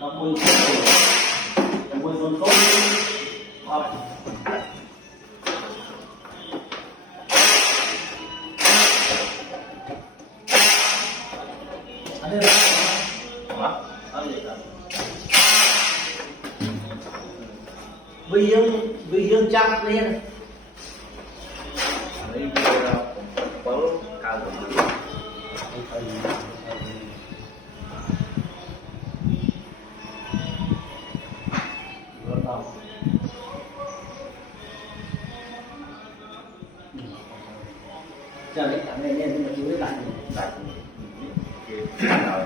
10 con số hoặc ở đây hả? Ở đây là vì dương chắc lên đấy có cao rồi giờ cái cảm này nên mà chú ý lại đặt rồi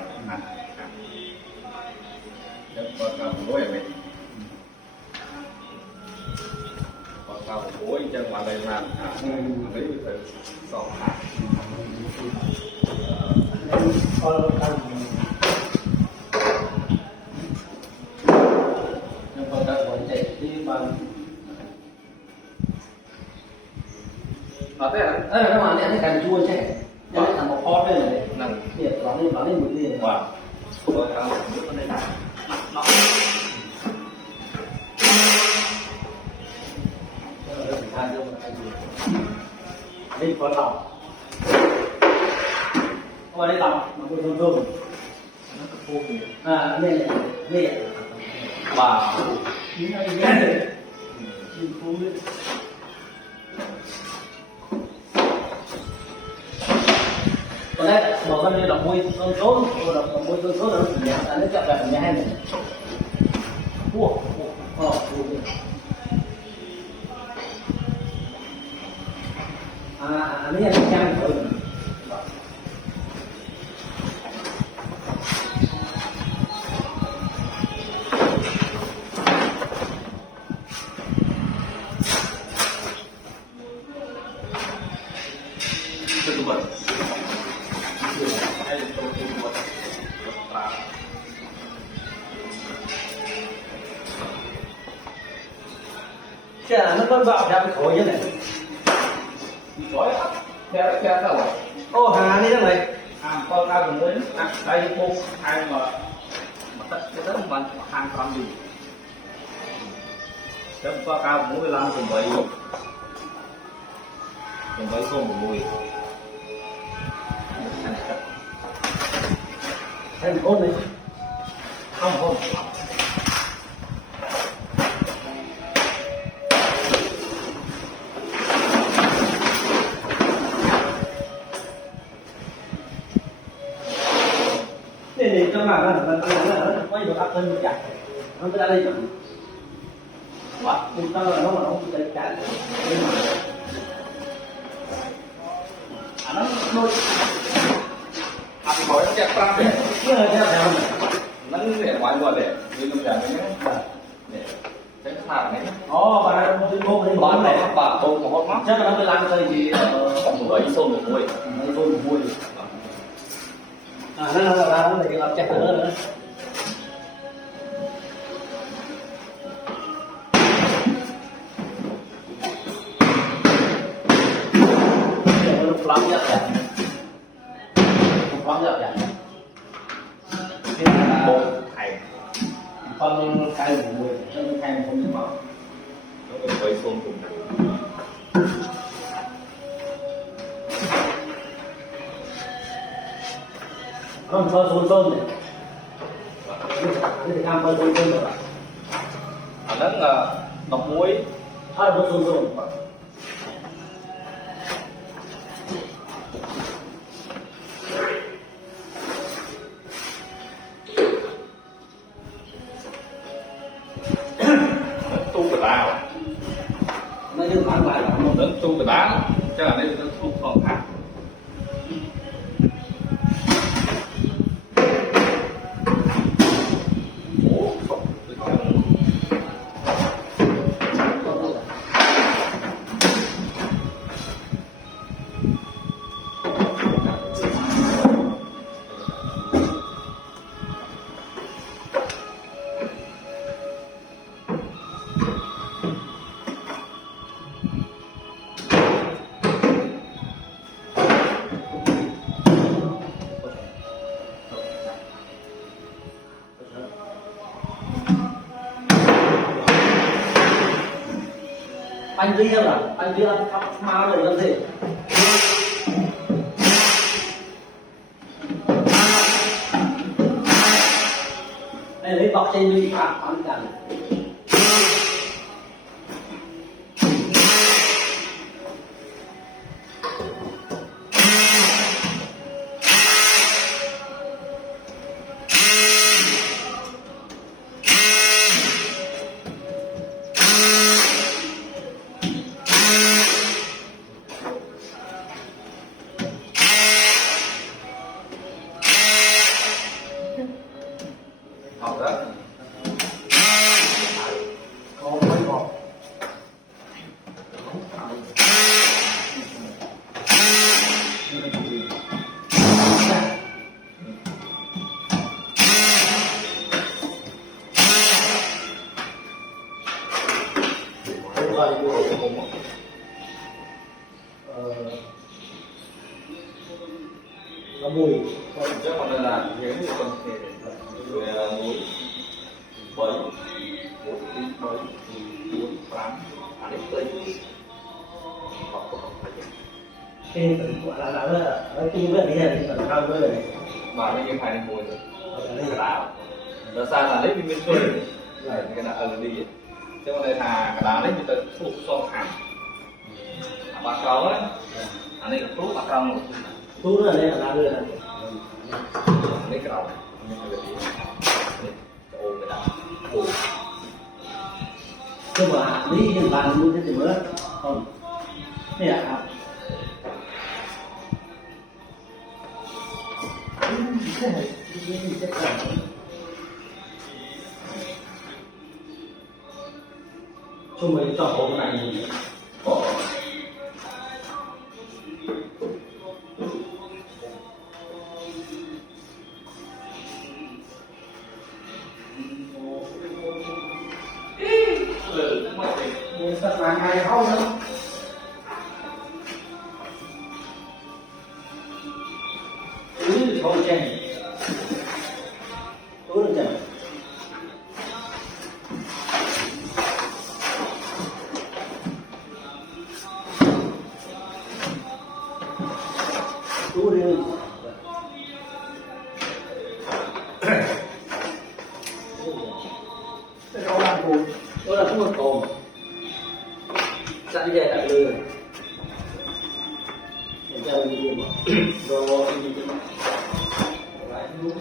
con cao bối này con cao bối chân mà đây làm lấy phải sọ hạt con cao nhưng con cao bối chạy đi bằng thế à? Nó mà này càng chua chứ, nó là một con đây này, nằm nhiệt nó lên một liền. wow con cao bối con này nó đây có lòng, qua đây lòng, nó cũng thơm thơm, nó có khô kìa đây bà những cái này, chim phú đấy. Còn đây bỏ con đi đọc môi con số, đọc môi con số là nó chậm lại nhà hai này. Ini yang jangan tahu. Kedua, hay tôi đi buat Chà, nó có vào ra cái khối như này. gói theo đâu rồi Ô, Hà đi đâu này? con ta cũng muốn đây cô ai mà tất cái đó mà hàng con gì trong qua cao cũng muốn làm cùng với xô một mùi Thành khôn này. không Thì trong nào nó có nhiều áp thân chặt, nó cứ ra đây chậm. Hoặc chúng ta là nó mà nó không chạy chặt, nó đôi thì gói nó chặt ra để cái hơi theo này. nó để ngoài qua để đi trong nhà để cái thả này Ồ, bà cái cô này bán này bà bông một hot mắt chắc là nó mới làm cái gì một ấy xô một mùi nó vô một mùi. Nó là để làm chặt nữa. Lắm nhất vậy, lắm nhất vậy. Cái bông thầy con cay một mùi, cho nó cay một không biết bảo. nó với xô cùng Nó cho xôn này, cái thì cam xôn rồi. nó là nọc muối Nó xôn. tu từ bao Nó như bán bài là một tấn tu từ báo chắc là đây là tu còn khác anh riêng à anh riêng khắp máu rồi làm gì đây lấy bọc trên đi phạt phán cần học đó không mới một nó mùi chứ còn đây là những cái phần thể về muối bấy một tí bấy muối phán ăn ít tươi học không phải cái gọi là nói chung với cái này thì còn cao với này mà mấy cái phải đi muối rồi cái đào nó ra là lấy viên phơi cái nào đi chứ còn đây là cái đào lấy người ta phụ so hẳn bà cầu á anh ấy cũng bà cầu một tú là đây là đưa này lấy cái đầu ôm cái đầu chứ mà lý nhân bàn luôn thế thì mới không thế à chúng mình cho hộp này bỏ mình sẽ làm ngày không nữa không chèn tú được chèn tú đi cái đó là cồn đó là không cồn sẵn dây lại lừa để cho mình đi rồi đi lại luôn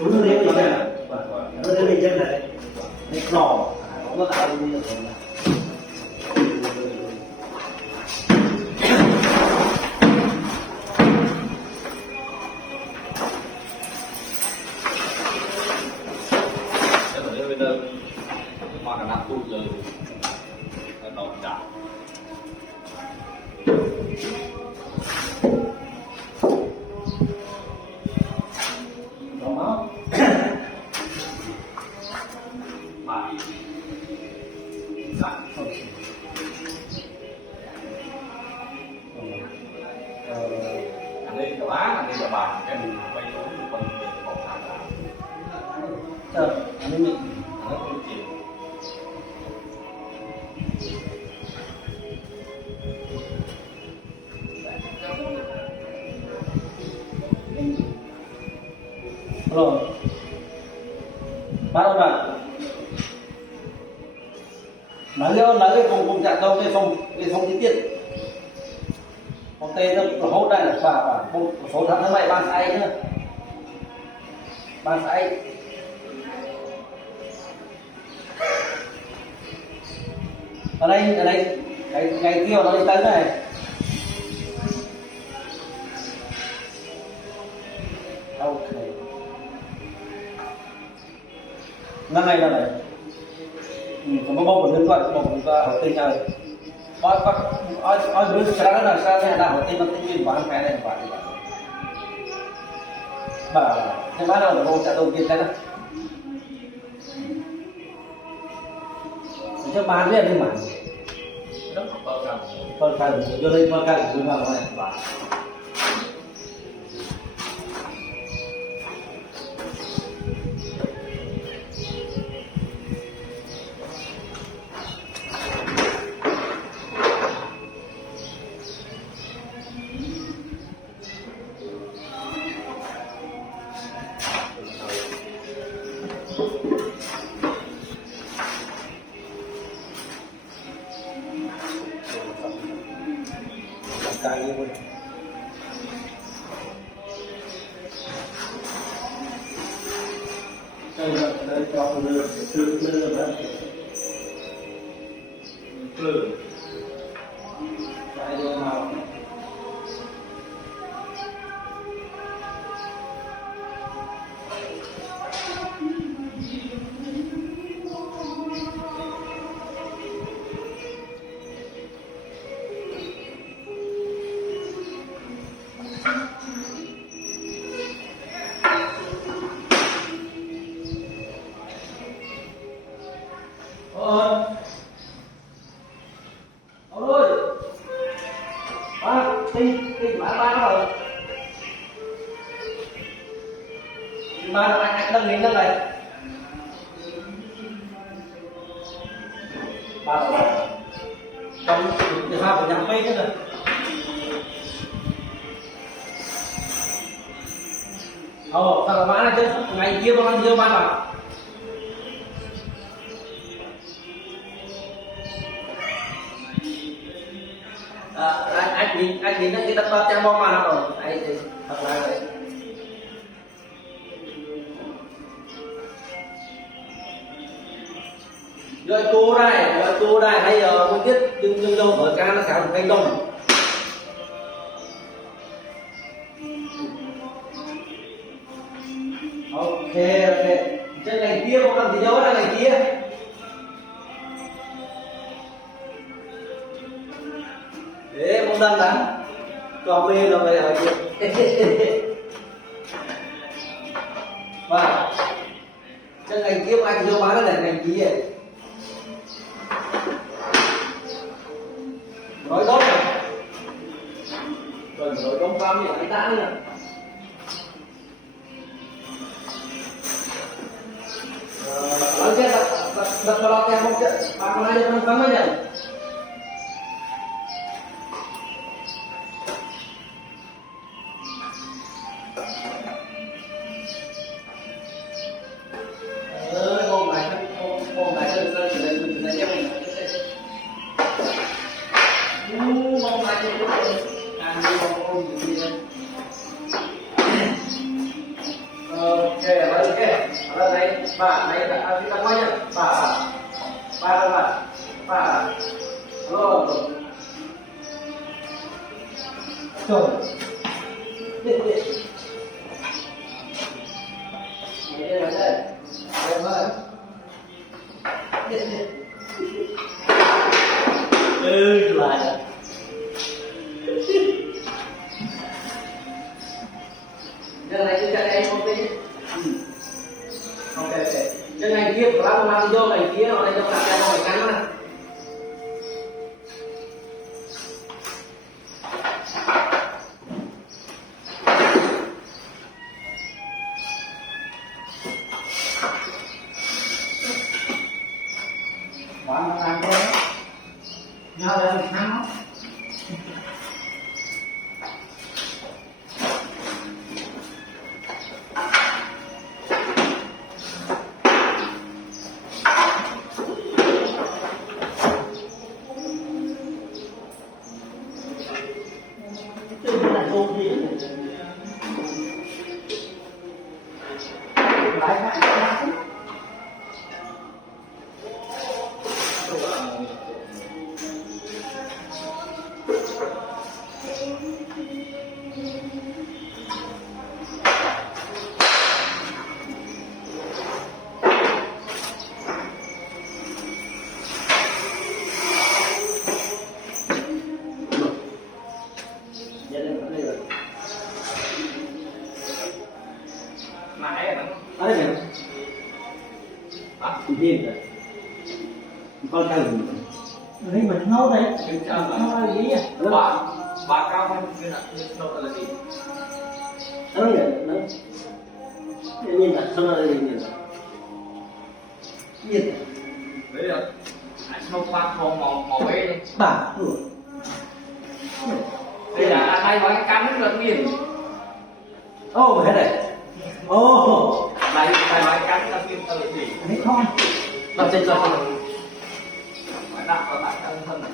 đúng rồi đấy nó đến đây chân này cái lò không có tạo đi được rồi mà cả năm tu rồi đầu chặt đó mà anh đi cả bá anh đi cả bà cái mình quay xuống quay một thằng là anh ấy mình nó không chịu rồi bao bạn nói cái không chặt đâu cái không chi tiết con tê nó hốt đây là và một số thằng nó vậy ban sai nữa ban sai ở đây ngày kia nó đi tới này ok năm nay là này có một bông của bông ở tinh này ở dưới cái đó là sao này là ở tinh nó tinh nguyên bán cái này bán bà cái bán nào là bông chặt đầu tiên cái này cho bán biết đi mà rất là cao con cần vô đây con cần cứ vào này và cái như vậy đây cho lừa đấy lừa cái đưa màu ôi ba đi ba rồi ba anh đang nhìn nó này ba trong cái hai của nhà mấy thế này thằng má này chứ ngày kia con ăn dưa ba mà anh nhìn cái đất trang bom mà nó rồi anh thì thật là vậy rồi cô đây hay giờ không biết nhưng đâu ở ca nó xào thành công ok trên này kia không làm gì đâu này kia để không đăng đắn còn bê rồi bây giờ và trên ngành kia anh vô bán là ngành gì vậy nói tốt rồi rồi công pha như anh đã nữa nói chuyện đặt vào cái không chuyện bạn còn ai được không cấm nhỉ bà này là cái bao nhiêu ba rồi trời đây là đây lại đây này cái này không tính ok trên này kia của lão mang vô này kia ở đây trong là cái này cắn mà bán ăn thôi nhau đây là thắng lái khác đấy kìa thì điên rồi con thằng đấy mình nấu đấy nấu là gì à bà cao hơn như là gì nó vậy nó nhìn là sao là gì nhìn đấy là anh snow pha không màu bé luôn bà đây là anh hay nói cái cắn rất nghiền ô mà thế này ô đây nói cắn là nghiền là gì đấy thôi làm chơi chơi nói nặng có nặng hơn thân này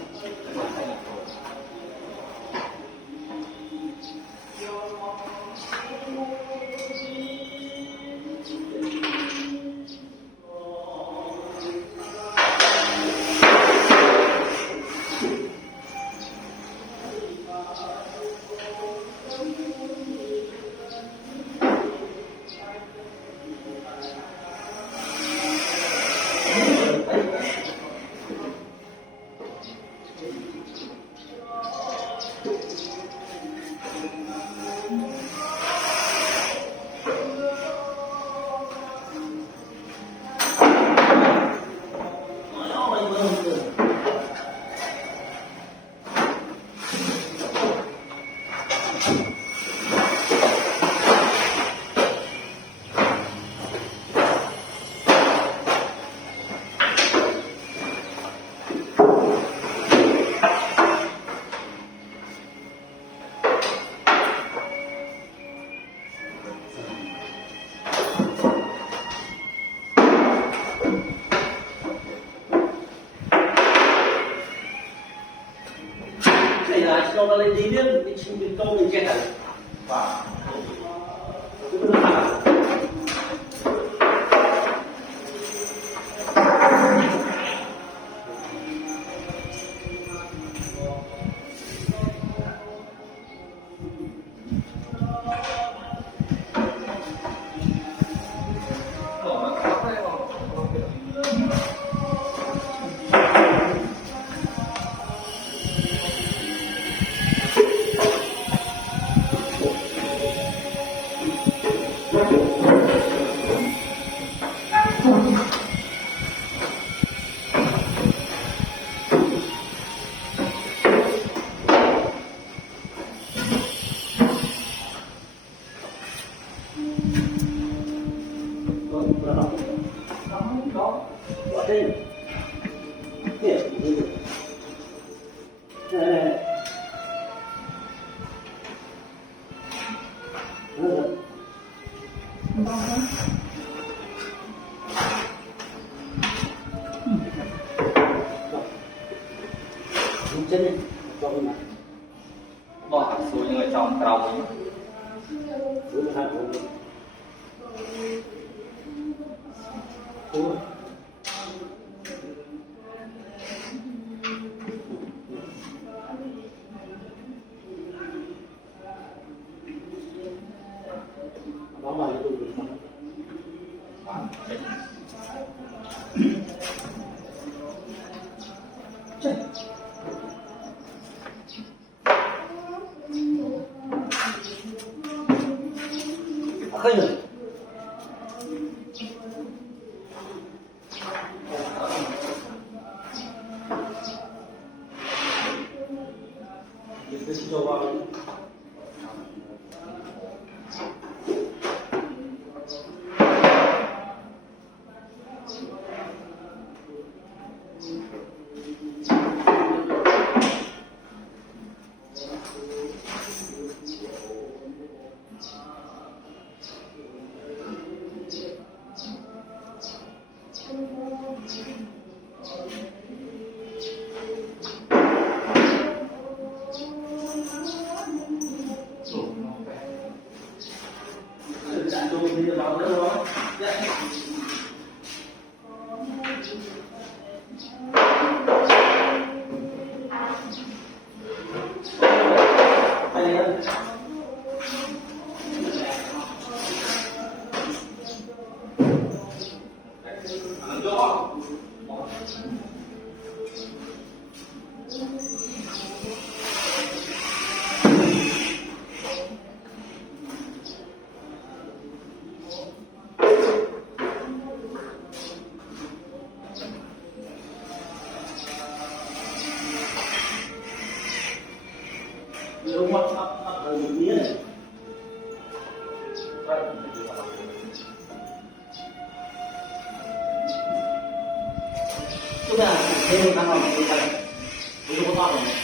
cho nó lên tí biết mình câu mình chết à và chân đi cho mình bỏ hạt xuống người trong trầu đúng hạt đúng đó là cái gì khơi rồi thế nên ăn vào cái này cái đồ ngon này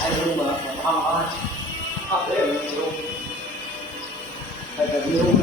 ai dùng mà họ họ đấy là dùng phải là dùng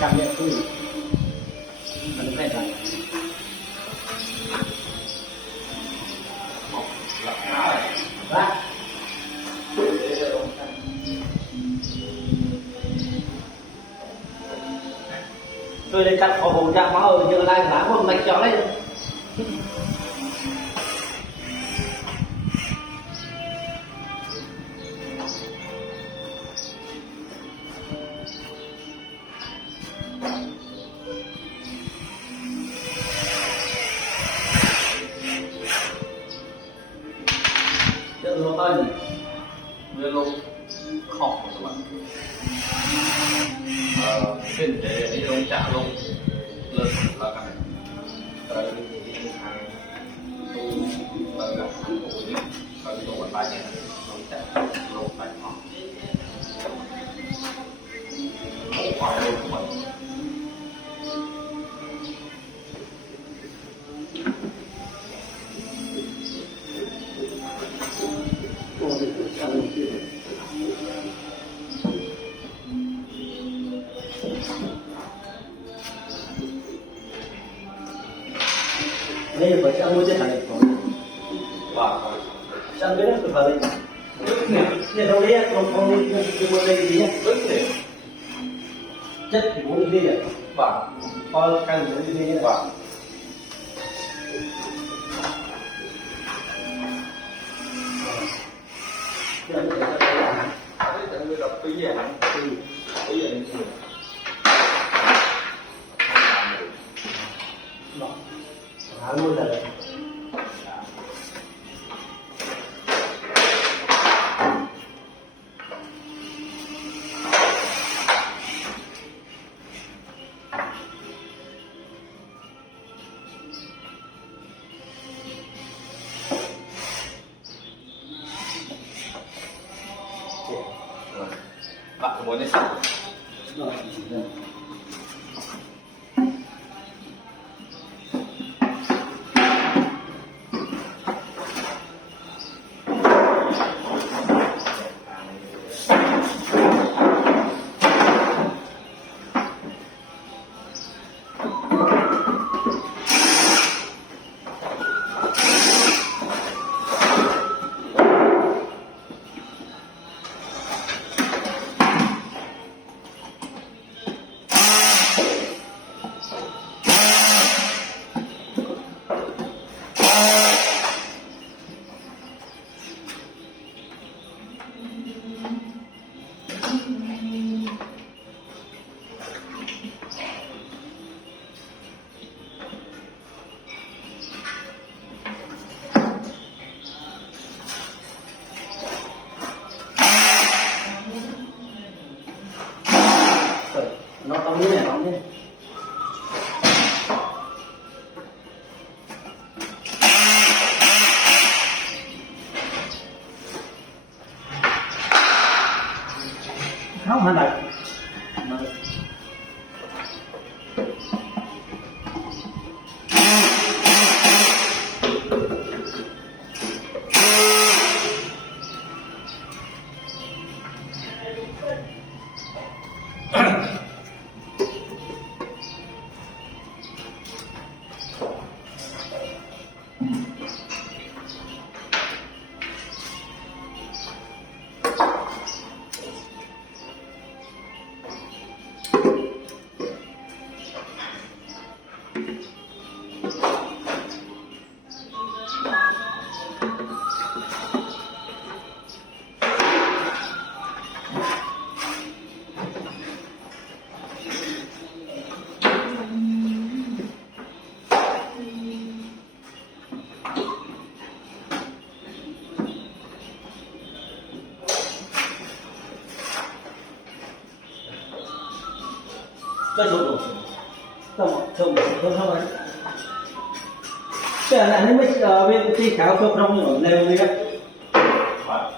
cảm nhận cái gì mình phải làm đó tôi đây cắt khẩu hồn chạm máu ở giờ lại lá một mạch chó lên lô tên nguyên lô khỏng các bạn phiên để đi lông trả lông lên là cái tới hàng tu là gặp hàng cổ đi và đi tổ quần bài này lông trả lông phải họ không phải lông của mình đây là phải ăn mua trên này và ăn cái đó từ vào đây này đâu đấy không đi mua đây gì nhá rất thể chất thì muốn đi à và coi căn muốn đi và cái đó đấy là người đọc tí về hẳn tí về những người mua rồi bạn muốn đi sao rồi nó tông như này tông như này không hả này ก็ชมต้องชมไว้แต่อันนี้ไม่เป็นที่ขาวชมน้องเร็วเลยครับ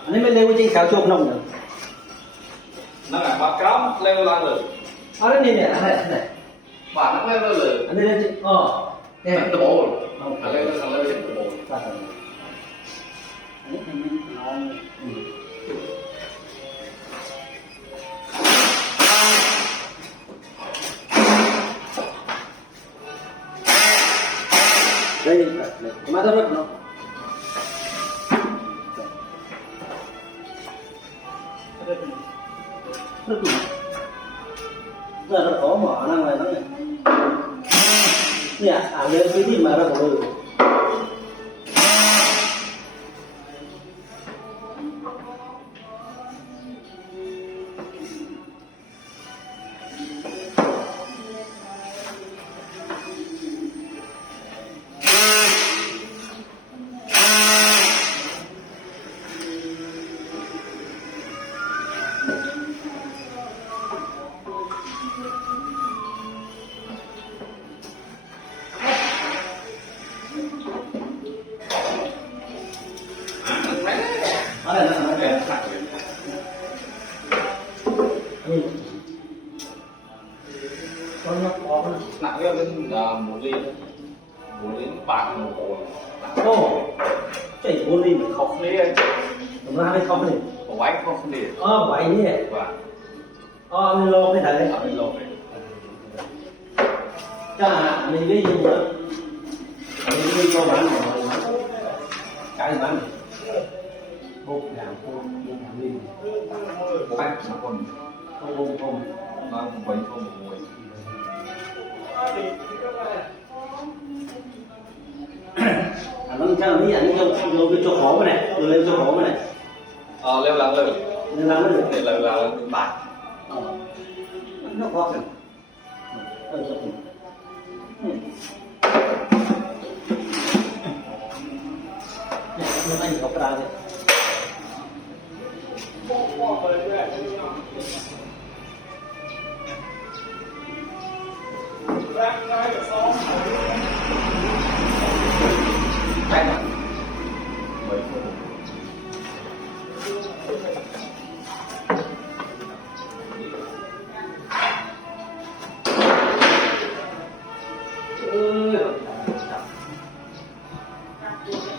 อันนี้ไม่เร็วจริงขาวชมน้องเลย นั่นแหละปากกาเร็วลังเลย อะไรนี่เนี่ยอะไร ปากนักเร็วเลย อันนี้เลยอ๋อเนี่ย ตะโบอะไรก็ทำเลยตะโบ อันนี้ทำไมน้องđây mà rất nó rất là khó mở năng này nó này nè lên cái gì mà ra bỏ rồi đây là nó kẹt con nó có nặng cái bên một ly bạc một hồ ô chạy vô đi khóc ly ấy chúng ta hay không này quái không ly vậy nhỉ và mình lo cái này ở bên lô này cha mình cái gì nữa mình đi cho bán rồi cái bán bột làm đi quái một con không nó quấy không một mùi nó sao nó nhận vô cái chỗ khổ cái này lên chỗ khổ cái này leo lăng lên nên làm mới được để là bạc nó khó khăn nó anh có ra đấy cái này mấy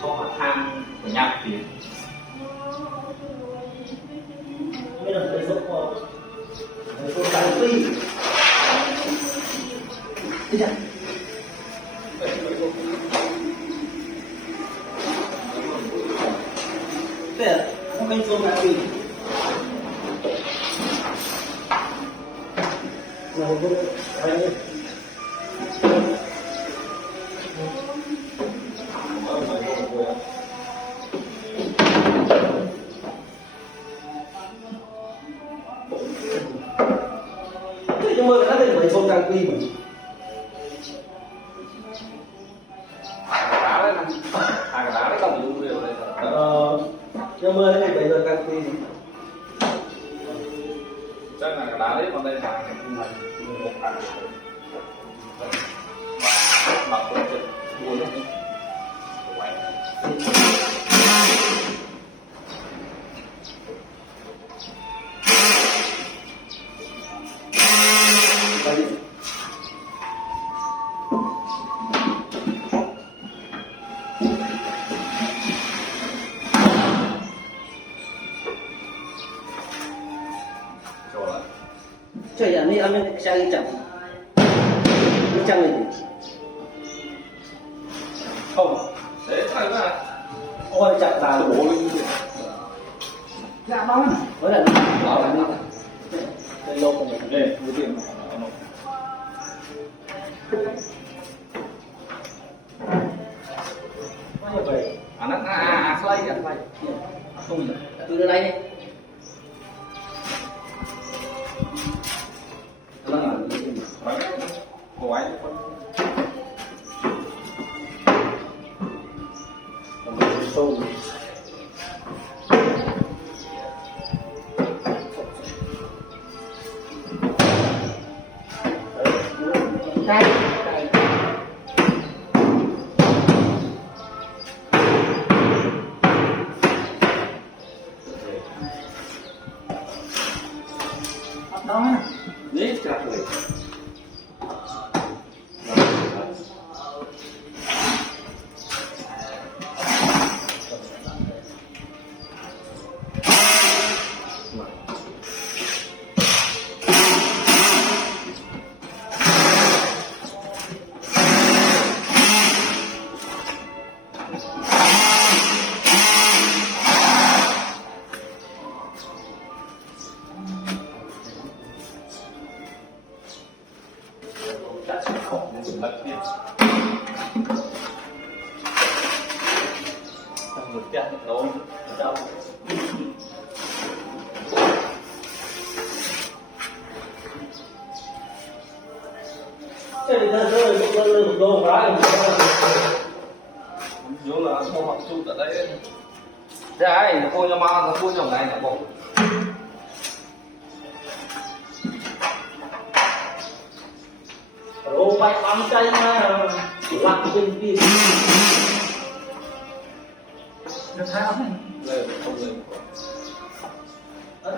không có tham của nhạc thì bây giờ phải số tăng phi đi ra thế không phải số tăng phi rồi phải đi nhưng mà nó phải số tăng phi mà hai cái đá đấy không dùng đều đây nhưng mà nó phải số tăng phi chắc là cái đá đấy còn đây là cái này một thằng và mặc quần trực buồn lắm chơi anh ấy sang chậm nó chăng này không đấy phải là ôi chặt là bố lên dạ bóng với là đó là nó đây lô của mình đây với tiền bao nhiêu vậy nó slay không được từ đây đi cô ấy sâu chắc đâu đâu cái này nó một đô cái vô là không học chút ở đây thế ai nó cô cho mà nó cô trong này là bộ đồ bay bắn chay mà lặn trên kia nó thấy không lên không lên ở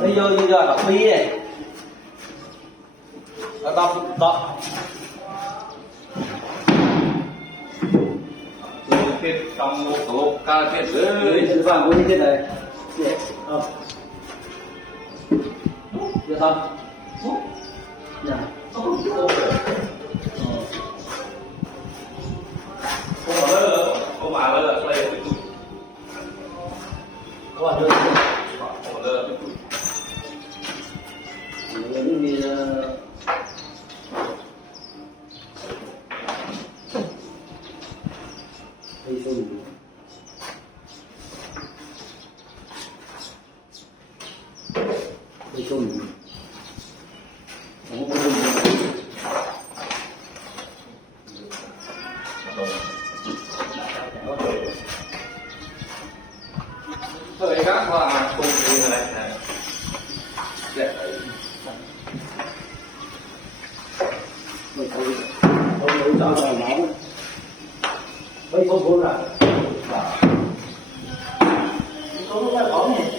đây vô đọc bí này đọc tiếp trong một lô ca tiếp dưới sự vàng của như thế này được không? Dạ. không mà lỡ không mà lỡ play tiếp tục Có được. không lỡ tiếp tục Những gì hay dùng hay dùng không có dùng thời các và cùng như này này đẹp đấy không đủ cho rồi máu mấy không muốn là không có có này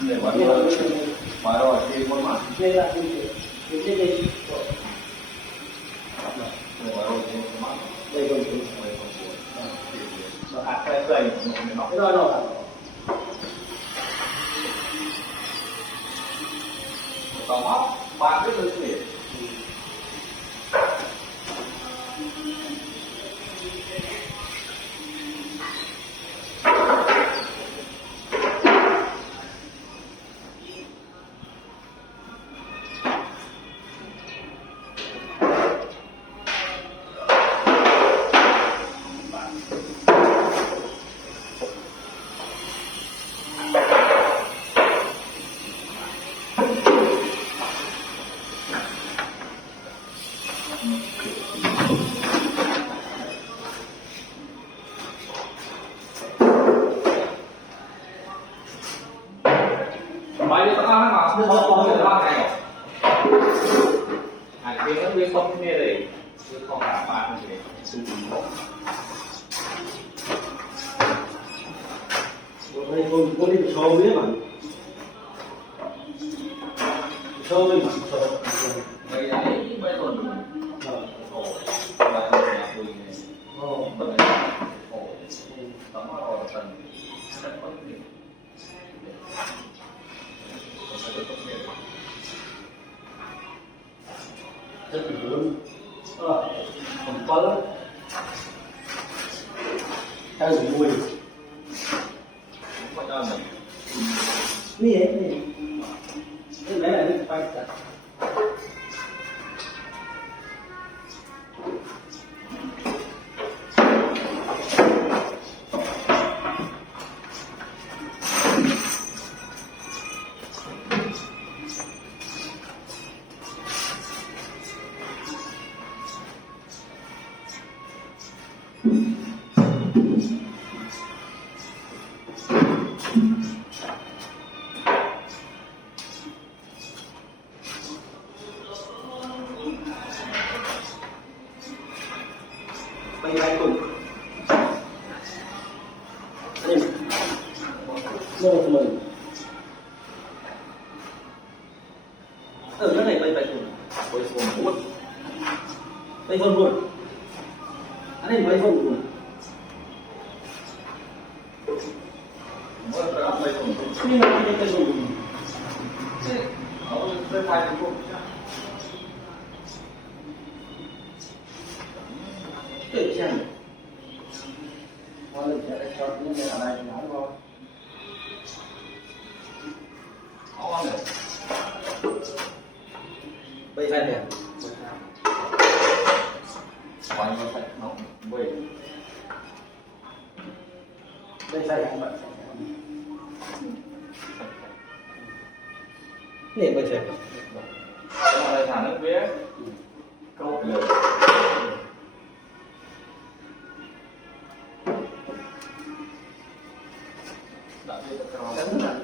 để mà rồi thì con mặt đây là cái đây để mà rồi thì con mặt đây còn nó hạt cái dày nó cái đó rồi tao móc ba cái thứ gì mấy đứa tao nó mà không được lo này hải kia nó viên không nghe gì chứ không là ba cái gì su đây có đi show biết mà show đi mà show mấy ấy mấy tuần ồ lại là tôi ồ bật ồ tấm ồ tần rất bất ngờ rất là lớn còn có lắm cái gì mùi không có mìnhนี่เองนี่นี่ไหนๆนี่ไปจัดไปไล่ตุ่มนี่โม่มึงcái này bay tu่ม với số một bay vân luôn anh này bay vân luôn mới phải ăn đây cònนี่มันเป็นตุ่ม nó lên hai cái cục tự xem mình sẽ cho những cái ở đây nói thôi ngon này bây giờ nè quay nó sạch nó về đây sai hạng bạn này bây giờ trong đây thả nước vía câu lửa đã đi được rồi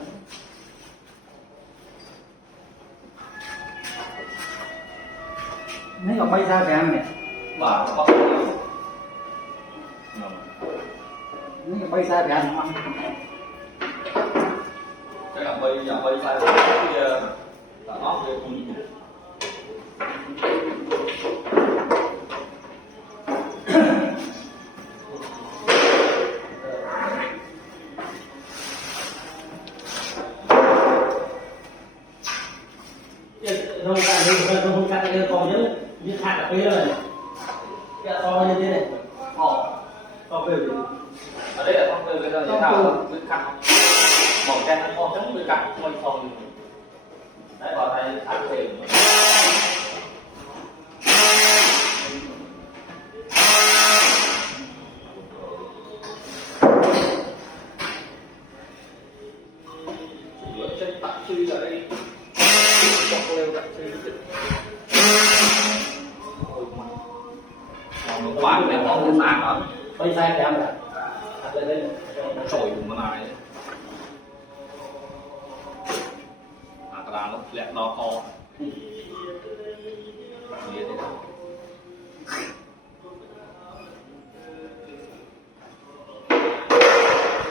nếu mà bay ra thì ăn này bà nó bắt nếu mà bay ra thì ăn không cái là bay sai rồi cái là nó kia cũng không cắt cái con nhớ như hạt ở phía này cái to như thế này to về ở đây là không từ cái giờ như nào với cắt màu đen nó to trắng với cắt môi son đấy vào đây cắt về trên tặng suy ở đây bọc leo tặng suy một quán này có cái sàn đó bay ra thì ăn là lên đây sồi mà này cái là nó lẹt đo kho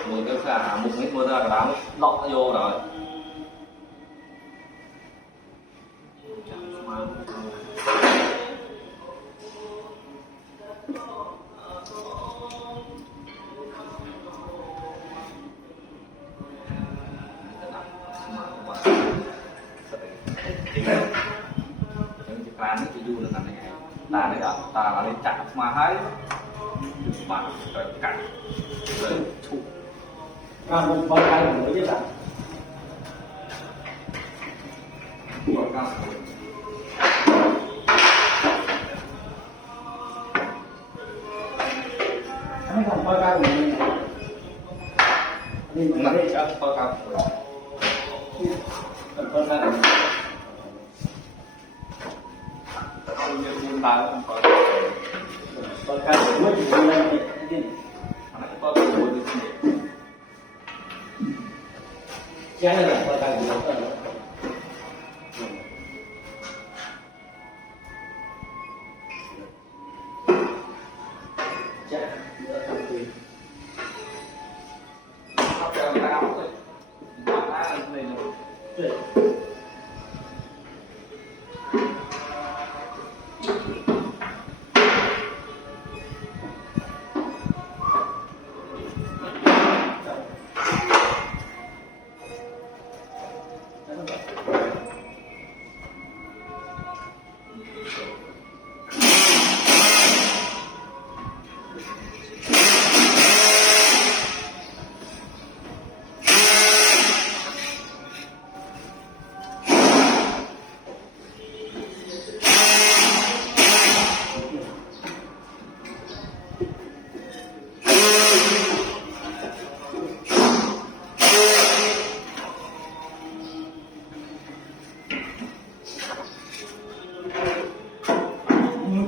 mùi cái cả một mấy mưa ra cái đá nó lọt vô rồi cái nó du là này ta này đó ta là lên chặt mà hay bạn rồi cắt rồi thu ăn một con cái của chứ bạn của cao anh còn con cái của mình đi mà đấy chắc con cao còn con cái như buôn bán không có con cái của mình thì lên đi nó có cái buôn được cái này là con cái của mình học theo cao rồi đá này rồi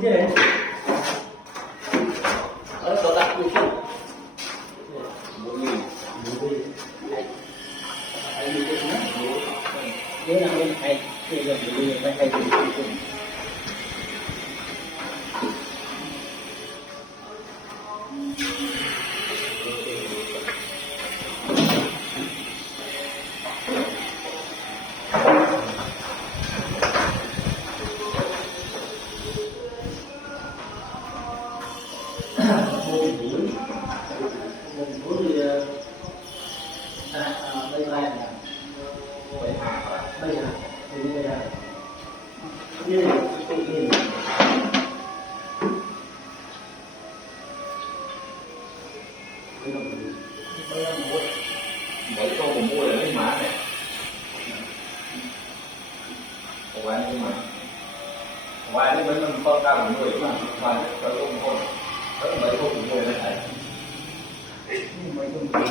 cái này ở chỗ đặt như thế nếu nào bên hay thì giờ mình đi bên hay thì bây giờ như này tự nhiên bởi câu của mua là cái mã này qua nhưng mà qua những mình con ta là người mà qua cái công hồn đó là mấy câu của mua này này mấy câu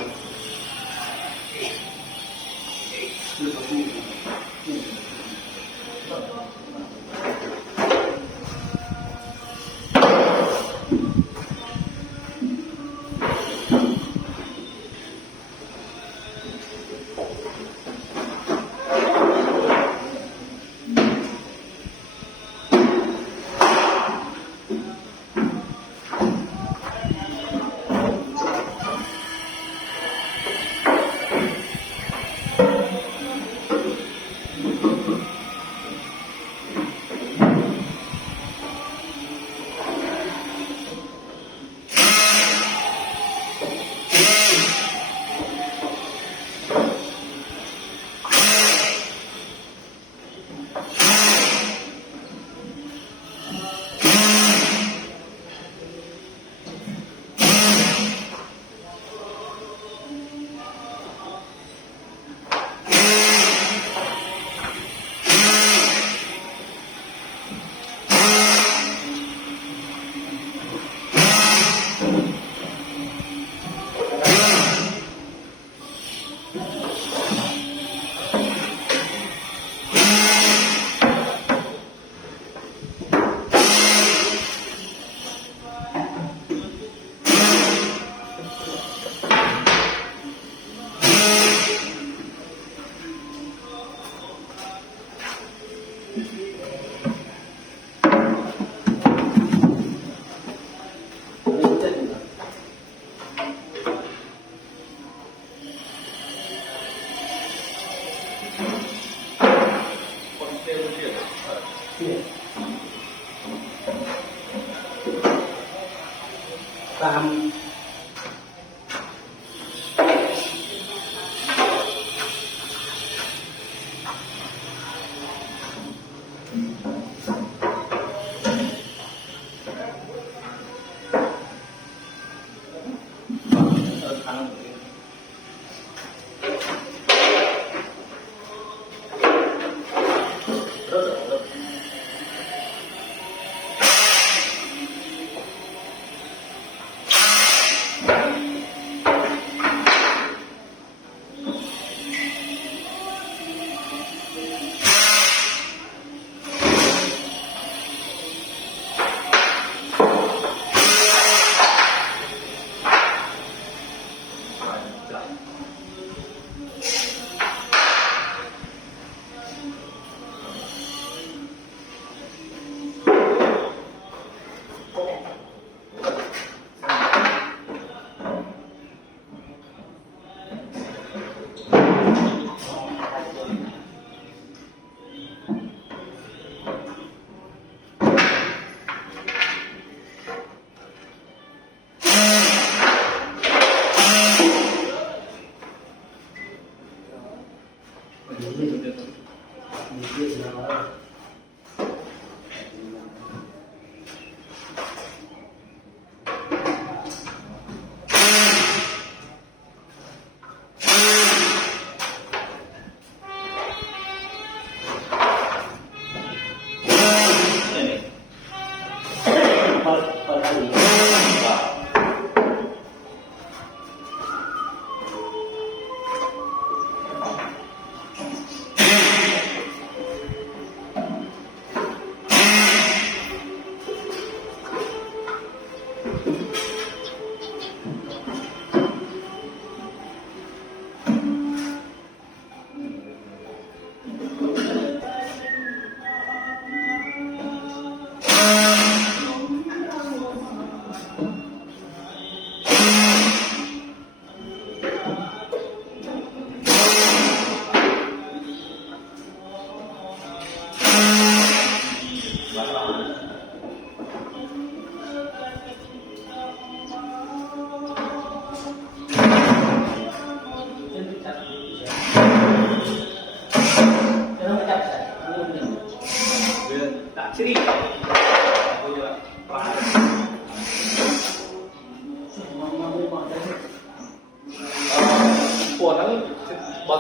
tam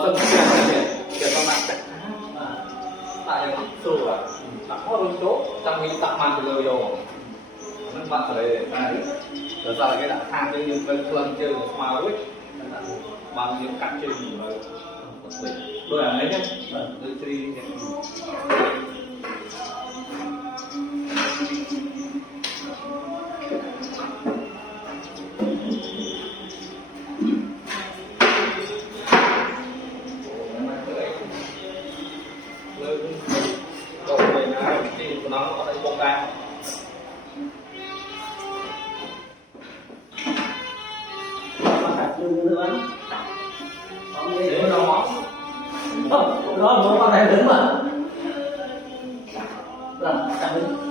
sân kia con nặng chắc tại yang itu lah tak mau runtuh tapi tak mandi loyo nên bạn phải rồi sau cái đã tham cho những cái lần chơi một màu ấy bằng những cắt chơi gì mà đôi là đấy nhé đôi chơi nó có thể bông ra để nó đó nó có thể đứng mà rồi chặt đứng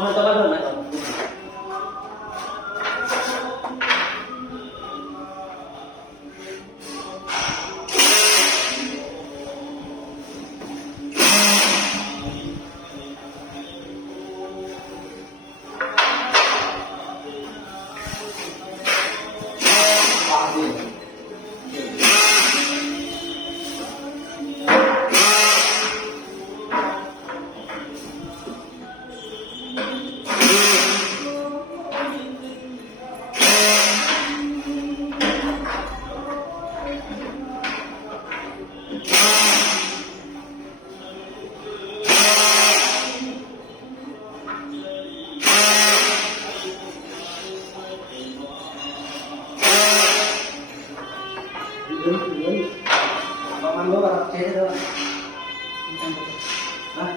nó cho nó này Con nước vào chế thôi. Đây.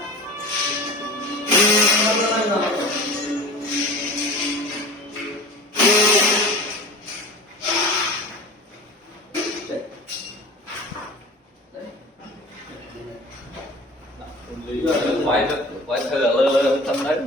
Quay thừa lơ lơ tâm đấy.